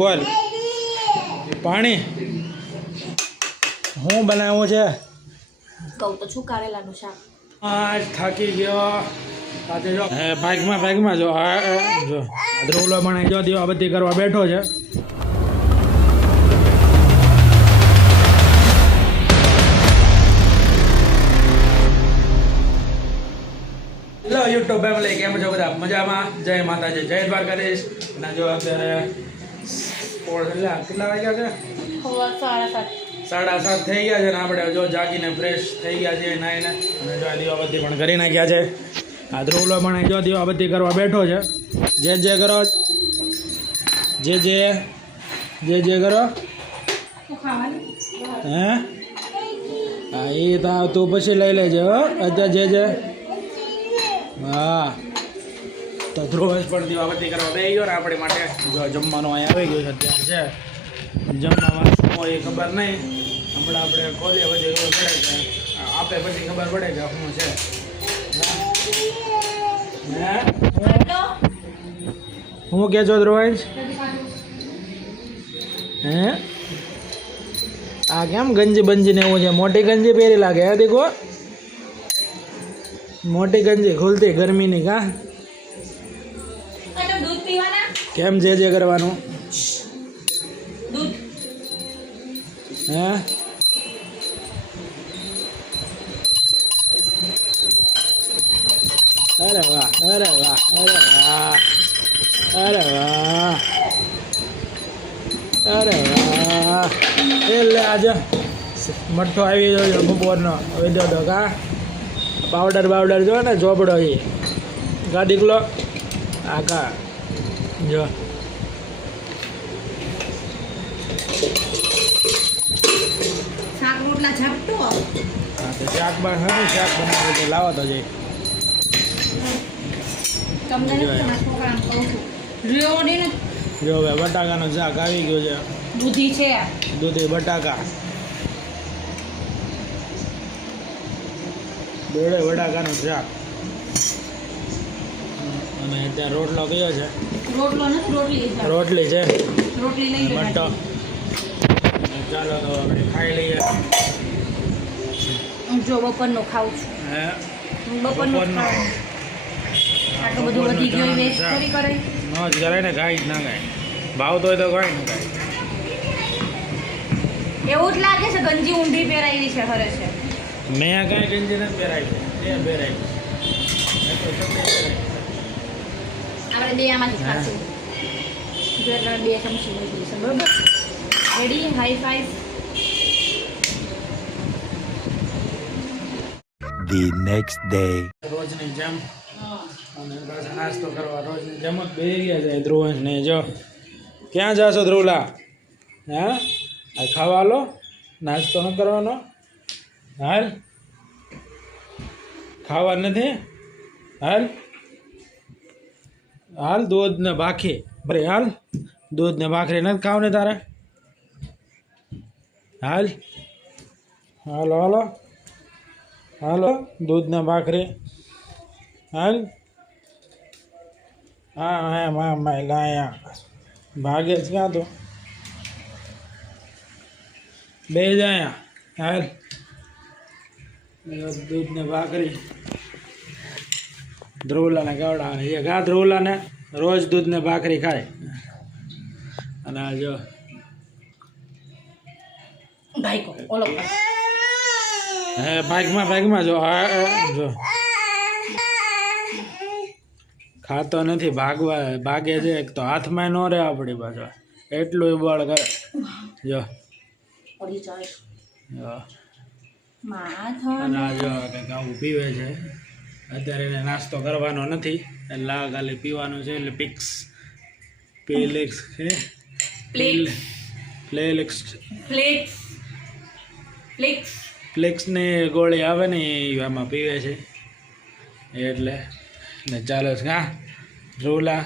બોલ પાણી હું બનાવ્યું છે કહું તો છું કારેલાનું શાક. આજ થાકી ગયો આજે જો ભાગમાં જો જો ધ્રુવલો પણ જો દીવાબત્તી કરવા બેઠો છે. હેલો યુટ્યુબ ફેમિલી, કેમ છો બધા? મજામાં? જય માતાજી, જય દ્વારકાધીશ. અને જો અત્યારે કેટલા વાગ્યા છે? 7:30 થઈ ગયા છે ને આપણે જો જાગીને ફ્રેશ થઈ ગયા છે નાઈને અને જો દીવાબત્તી પણ કરી નાખ્યા છે. આ ધ્રુવલો પણ જો દીવાબત્તી કરવા બેઠો છે. જે કરો જે કરો હે હા એ તો તું પછી લઈ લેજે હો અત્યારે જે હા. તો ધ્રુવેશ પણ દીવાબત્તી કરવા બેસી ગયો ને આપણી માટે જો જમવાનું અહીંયા આવી ગયું છે. અત્યારે છે જમવામાં શું હોય એ ખબર નહીં. હમણાં આપણે ખોલીએ પછી ખબર પડે કે આપે પછી ખબર પડે કે શું છે. હું કે છો ધ્રુવેશ? હે આ કેમ ગંજી બંજી ને એવું છે? મોટી ગંજી પહેરી લાગે હે દીકો? મોટી ગંજી ખુલતી ગરમીની કા? કેમ જે કરવાનું હે? અરે વાહ અરે વાહ અરે વાહ અરે વાહ અરે વાહ. એટલે આજે મઠ્ઠો આવી ગયો બપોરનો વિધો તો કા પાવડર જો ને ચોપડો એ કા દીકલો આ કા જો શાક રોટલા ઝાપટો હા તો શાક બનાવે તો લાવો તો જઈ તમને તમારા છોકરાને કહું છું રહ્યો ને જો હવે બટાકાનું શાક આવી ગયું છે. દૂધી છે, દૂધી બટાકા બેડે બટાકાનું શાક અને અત્યારે રોટલો કયો છે? રોટલો નથી રોટલી છે રોટલી લઈ મઠ્ઠો. ચાલો તો આપણે ખાઈ લઈએ. હું જો બપોરનો ખાઉં છું. હે બપોરનો આટલું બધું વધી ગયું વેસ્ટ કરી કરે ન જ કરાય ને, કાંઈ જ ના કાંઈ ભાવતો હોય તો કાંઈ ન કાંઈ. એવું જ લાગે છે ગંજી ઊંધી પહેરાવી છે ખરે છે. મેં કાંઈ ગંજી નથી પહેરાવી તે પહેરાવી. આપણે બે આમાંથી ખાશું. જો એટલે 2 ચમચી લઈ દઈશું બરોબર. Ready? High five. The next day. રોજની જેમ અને પાછા નાસ્તો કરવા રોજની જેમ જ બેસી ગયા છે ધ્રુવંશ ને. જો ક્યાં જાશો ધ્રુવલા? હા આ ખાવા લો, નાસ્તો ન કરવાનો? હાલ ખાવા નથી? હાલ દૂધ ને ભાખરી ભરે હાલ દૂધ ને ભાખરી નથી ખાવ ને તારે? હાલો દૂધ ને ભાખરી હાલ. હા લાયા ભાગે જ ક્યાં તો બે જાય હાલ. દૂધ ને ભાખરી ધ્રુવલાને ખવડાવે એ ઘા. ધ્રુવલાને રોજ દૂધ ને ભાખરી ખાય. અને આ જો ભાઈ કો ઓલો હે ભાગમાં જો જો ખાતો નથી, ભાગે છે. એક તો હાથમાં ન રહે આપણી પાછો એટલું બળ કરે. જો અને આ જો કંઈક આવું પીવે છે. અત્યારે એને નાસ્તો કરવાનો નથી એટલે આ ખાલી પીવાનું છે. એટલે પ્લેક્સની ગોળી આવે ને એ આમાં પીવે છે એટલે ને. ચાલો હા ધ્રુવલા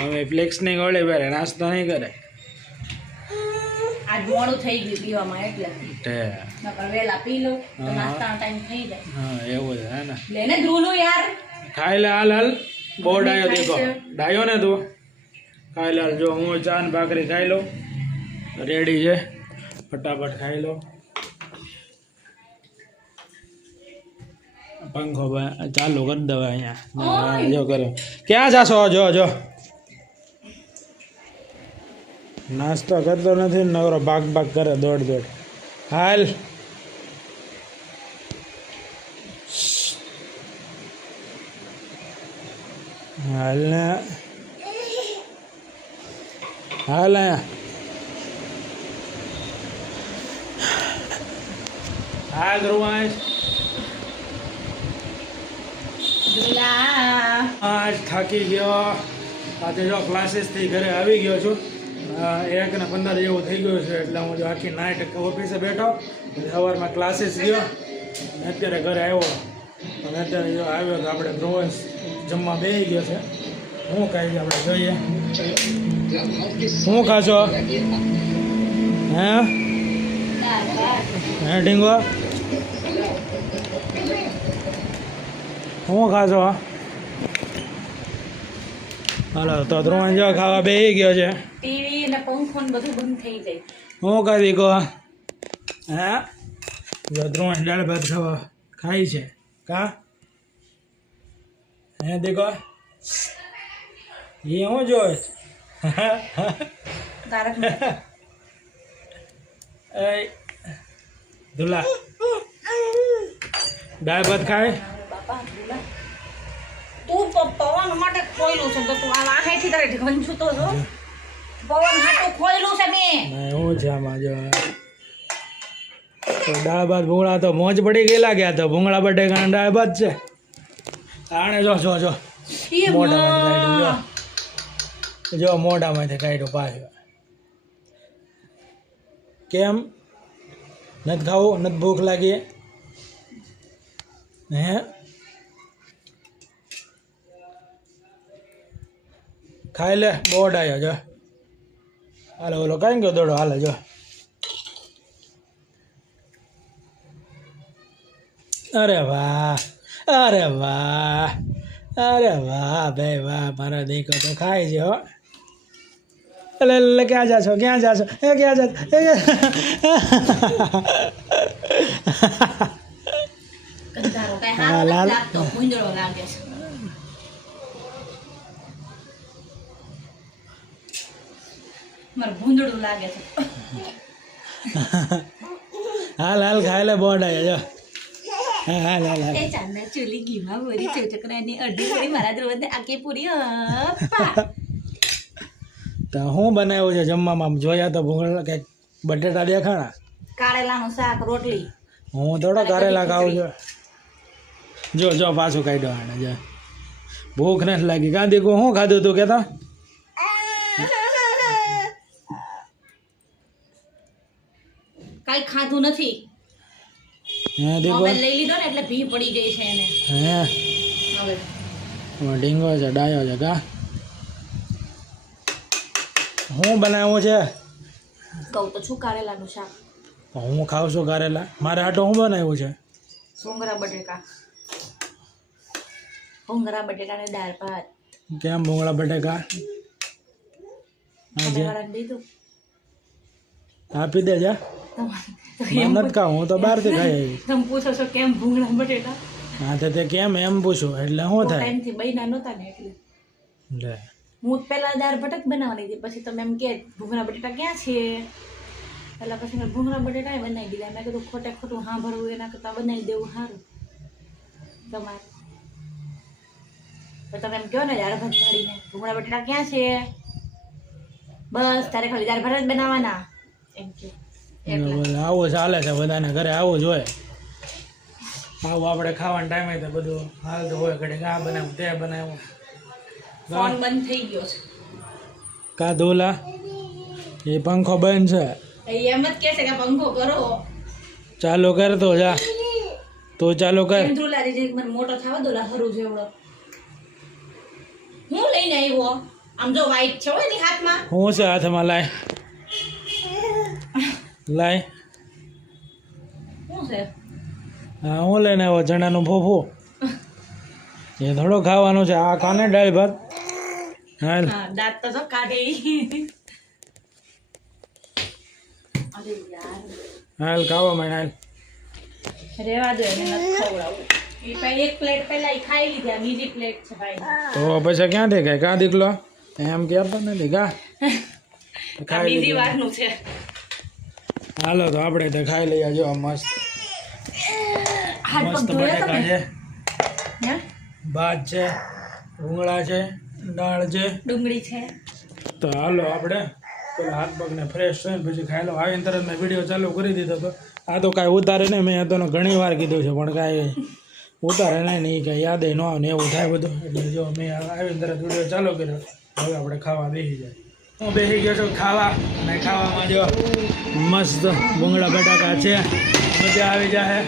હવે પ્લેક્સની ગોળી પહેરે, નાસ્તો નહીં કરે. આજ મોડું થઈ ગયું પીવામાં એટલે નકર વેલા પી લો તો નાસ્તાનો ટાઈમ થઈ જાય. હા એવું છે હે ને. લેને ધ્રુવલું યાર ખાઈ લે. હાલ બહુ ડાયો દેખો ડાયો ને તું ખાઈ લે જો હું ચા ને ભાખરી ખાઈ લઉં રેડી છે ફટાફટ ખાઈ લો પંખો ચાલુ કરી દો અહીંયા જો કરે ક્યાં જાશો જો જો નાસ્તો કરતો નથી નવરો ભાગ ભાગ કરે દોડ દોડ હાલ હાલ ને હાલ હાલ ધ્રુવાંશ આજ થાકી ગયો આજે જો ક્લાસીસથી ઘરે આવી ગયો છું 1:15 જેવું થઈ ગયું છે એટલે હું જો આખી નાઇટ ઓફિસે બેઠો સવારમાં ક્લાસીસ ગયો અને અત્યારે ઘરે આવ્યો અને અત્યારે જો આવ્યો તો આપણે ધ્રુવાંશ જમવા બેસી ગયો છે શું ખાઈ આપણે જોઈએ શું ખાશો હે હે ઢીંગો શું ખાશો હાલો તો ધ્રુવાંશ જો ખાવા બેસી ગયો છે ટીવી ને પંખો ને બધું બંધ થઈ જાય શું ખાધી કહો હે જો ધ્રુવાંશ દાળ ભાત ખાવા ખાય છે કા હે દેખો એ હું જોઈ તારક એ ધુલા દાળ ભાત ખાય બાપા ધુલા તું પવન માટે ખોયલું છે તો તું આ હેઠી તારે ઘંચું તો જો પવન હાટું ખોયલું છે મેં શું છે આમાં જો તો દાળ ભાત ભૂંગળા તો મોજ પડી ગયેલા ગયા તો ભૂંગળા બટેકા દાળ ભાત છે આણે જો જો જો મોઢામાંથી કાઢ્યું જો મોઢામાંથી કાઢ્યું પાછું કેમ નથી ખાવું નથી ભૂખ લાગી હે ખાઈ લે બોર્ડ આવ્યો જો હાલો ઓલો કાંઈ ગયો દોડો હાલે જો અરે વાહ અરે વાહ અરે વાહ ભાઈ વાહ મારા દીકરો તો ખાય છે હો એટલે એટલે ક્યાં જાશો ક્યાં જાશો એ ક્યાં જાશો કંટાળો કઈ હા, હાથ લાલ. લાગતો ભૂંડળો લાગે છે મારું ભૂંડળું લાગે છે હાલ હાલ ખાઈ લે બોર્ડ આવ્યો જો હા હાલ હાલ હાલ એ ચાંદા ચૂલી ઘીમાં બોરી ચકરાની અડધી પૂરી મારા ધ્રુવને આખી પૂરી અપ્પા તો શું બનાવ્યું છે જમવામાં જોયા તો ભૂંગળા કંઈક બટેટા દેખાણા કારેલાનું શાક રોટલી હું થોડો કારેલા ખાઉં છું જો જો પાછું કાઢ્યો આને જો ભૂખ નથી લાગી કાં દીકું શું ખાધું તું કહેતો કાંઈ ખાધું નથી હે દીકુ મોબાઈલ લઈ લીધો ને એટલે ભી પડી ગઈ છે એને હે હવે ઢીંગો છે ડાયો છે કા શું બનાવ્યું છે કહું તો છું કારેલાનું શાક હું ખાઉં છું કારેલા મારે આટો શું બનાવ્યું છે ભૂંગળા બટેકા ભૂંગળા બટેટાને દાળ ભાત કેમ ભૂંગળા બટેકા આજે બટેકાને દીધું આપી દેજે મને નથી ખાવું હું તો બહારથી ખાઈ આવી તમે પૂછો છો કેમ ભૂંગળા બટેટા હા તો તે કેમ એમ પૂછું એટલે શું થાય ટાઈમથી બૈના નહોતા ને એટલે લે હું પહેલા દાળ ભટક બનાવવાની હતી પછી તમે એમ કે ભૂંગળા બટેટા ક્યાં છે એટલે પછી મેં ભૂંગળા બટેટા બનાવી દીધા મેં કીધું ખોટે ખોટું સાંભળવું એના કરતાં બનાવી દેવું સારું તમારે તો તમે એમ કહો ને દાળ ભાત ભાડીને ભૂંગળા બટેટા ક્યાં છે બસ તારે ખાલી દાળ ભાત જ બનાવવાના એમ કે આવું ચાલે છે બધાને ઘરે આવું જ હોય આવું આપણે ખાવાના ટાઈમે તો બધું હાલતું હોય ઘડીક આ બનાવું તે બનાવું ફોન બંધ થઈ ગયો છે કા ધોલા એ પંખો બંધ છે એ એમ જ કહે છે કે પંખો કરો ચાલુ કર તો જા તું ચાલુ કર કેમ ધ્રુલારી જે મને મોટો થવા દો હરું જેવડો હું લઈને આવ્યો આમ જો વ્હાઈટ છે હોય ની હાથમાં હું છે હાથમાં લાય લાય શું છે હા હું લઈને આવ્યો ચણાનું ફોફું એ થોડો ખાવાનું છે આ કાને દાળ ભાત હાલ હા દાંત તો જો કાઢે ઈ. અરે યાર હાલ ખાવા માંડ હાલ રેવા દો એને નથી ખવડાવવું. ઈ પહેલી એક પ્લેટ પહેલા ઈ ખાઈ લીધી, આ બીજી પ્લેટ છે ભાઈ. તો પછી ક્યાંથી ખાય કા દીકલો એમ કહેતો નથી કા આ ખાઈ બીજી લીધું. વારનું છે. હાલો તો આપણે તો ખાઈ લઈએ જો મસ્ત હાથ મસ્ત પગ ધોયા બટાકા તમે? છે હે? ભાત છે ભૂંગળા છે દાળ છે ડુંગળી છે. તો હાલો આપણે પેલા હાથ પગને ફ્રેશ થઈને પછી ખાઈ લો. આવીને તરત મેં વિડીયો ચાલુ કરી દીધો હતો. આ તો કાંઈ ઉતારે નહીં, મેં તો ઘણી વાર કીધું છે પણ કાંઈ ઉતારે નહીં ને એ કાંઈ યાદ ન આવે ને એવું થાય બધું. એટલે જો મેં આવીને તરત વિડીયો ચાલુ કર્યો. હવે આપણે ખાવા બેસી જાય. હું બેસી ગયો છું ખાવા અને ખાવામાં જો મસ્ત ભૂંગળા બટાકા છે, મજા આવી જાય.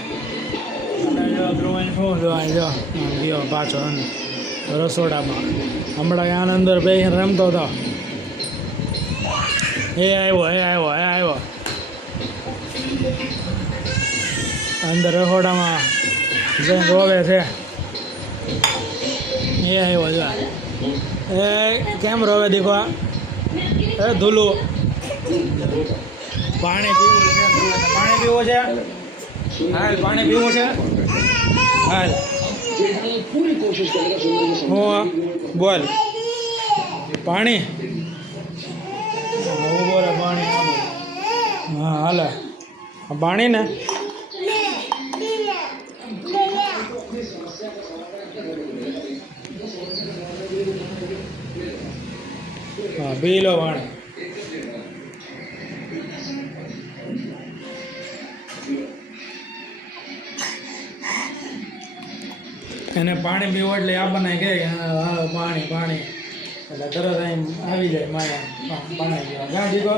અને જો ધ્રુવન શું જો જો ગયો પાછો રસોડામાં. હમણાં આના અંદર બેસીને રમતો હતો. એ આવ્યો અંદર રસોડામાં જઈને રોવે છે. એ આવ્યો જો એ કેમ રોવે દીકો એ ધૂલું પાણી પીવું છે. પાણી પીવું છે હાલ પાણી પીવું છે હાલ હું બોલ પાણી બોલે પાણી હા હાલે પાણી ને હા પી લો પાણી. એને પાણી પીવું એટલે આપણને કહે કે હા પાણી પાણી એટલે તરત અહીં આવી જાય માયા પાણી પીવા ગાડી કો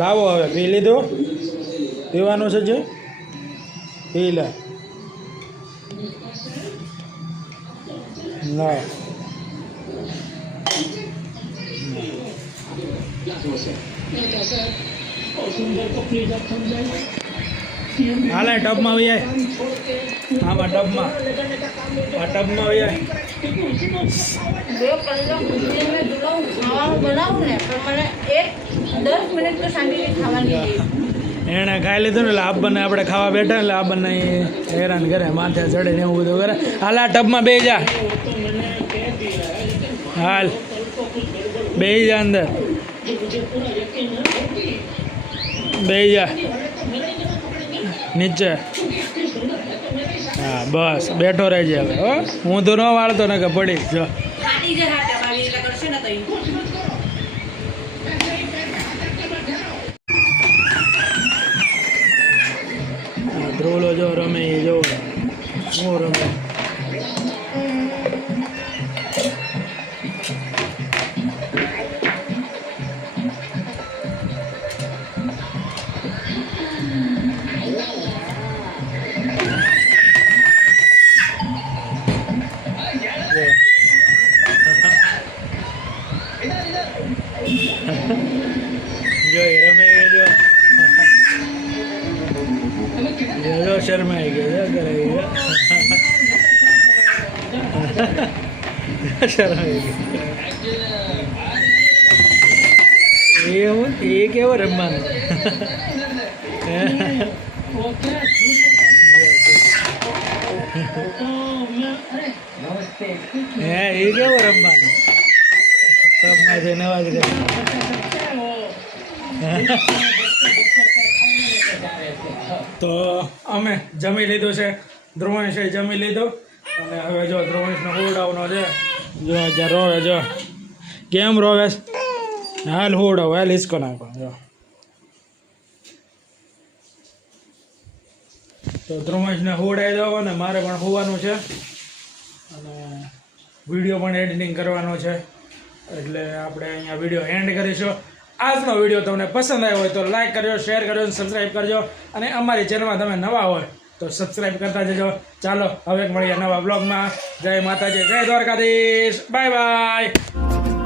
લાવો હવે પી લીધું પીવાનું છે જે પી લે લાવ હાલે ટબમાં આવી જાય આમાં ટબમાં આ ટબમાં આવી જાય. બે કલાક સુધી મેં દુલાવું ખાવાનું બનાવું ને પણ મને 10 મિનિટ તો શાંતિથી ખાવાની રહી. એણે ખાઈ લીધું ને એટલે આપણને આપણે ખાવા બેઠા એટલે આપણને હેરાન કરે માથે ચડે ને એવું બધું કરે. હાલ આ ટબમાં બેસી જા હાલ બેસી જા અંદર બેસી જા નીચે હા બસ બેઠો રહેજે હવે હો. હું તો ન વાળતો ને કે પડીશ જો ખાટી જે હાથે વાળી એટલે કરશે ને તો ઈ. ધ્રુવલો જો રમે એ જો હું રમે જો એ રમે એ જો જો શરમાઈ ગયો કરે શરમાઈ ગયો એવું એ કેવો રમવાનું હે એ કેવો રમવાનું ટબમાં જઈને અવાજ કરે. તો અમે જમી લીધું છે, ધ્રુવંશે જમી લીધું અને હવે જો ધ્રુવંશનો હુવડાવવાનો છે. જો અત્યારે રોવે જો કેમ રોવે હાલ હુવડાવો હાલ હિસકો નાખો જો. તો ધ્રુવંશને હુવડાવી દો અને મારે પણ હોવાનું છે અને વિડીયો પણ એડિટિંગ કરવાનો છે એટલે આપણે અહીંયા વિડીયો એન્ડ કરીશું. આજનો વિડીયો તમને પસંદ આવ્યો હોય તો લાઈક કરજો, શેર કરજો, સબસ્ક્રાઈબ કરજો અને અમારી ચેનલમાં તમે નવા હોય તો સબસ્ક્રાઈબ કરતા જજો. ચાલો હવે મળીએ નવા બ્લોગમાં. જય માતાજી, જય દ્વારકાધીશ, બાય બાય.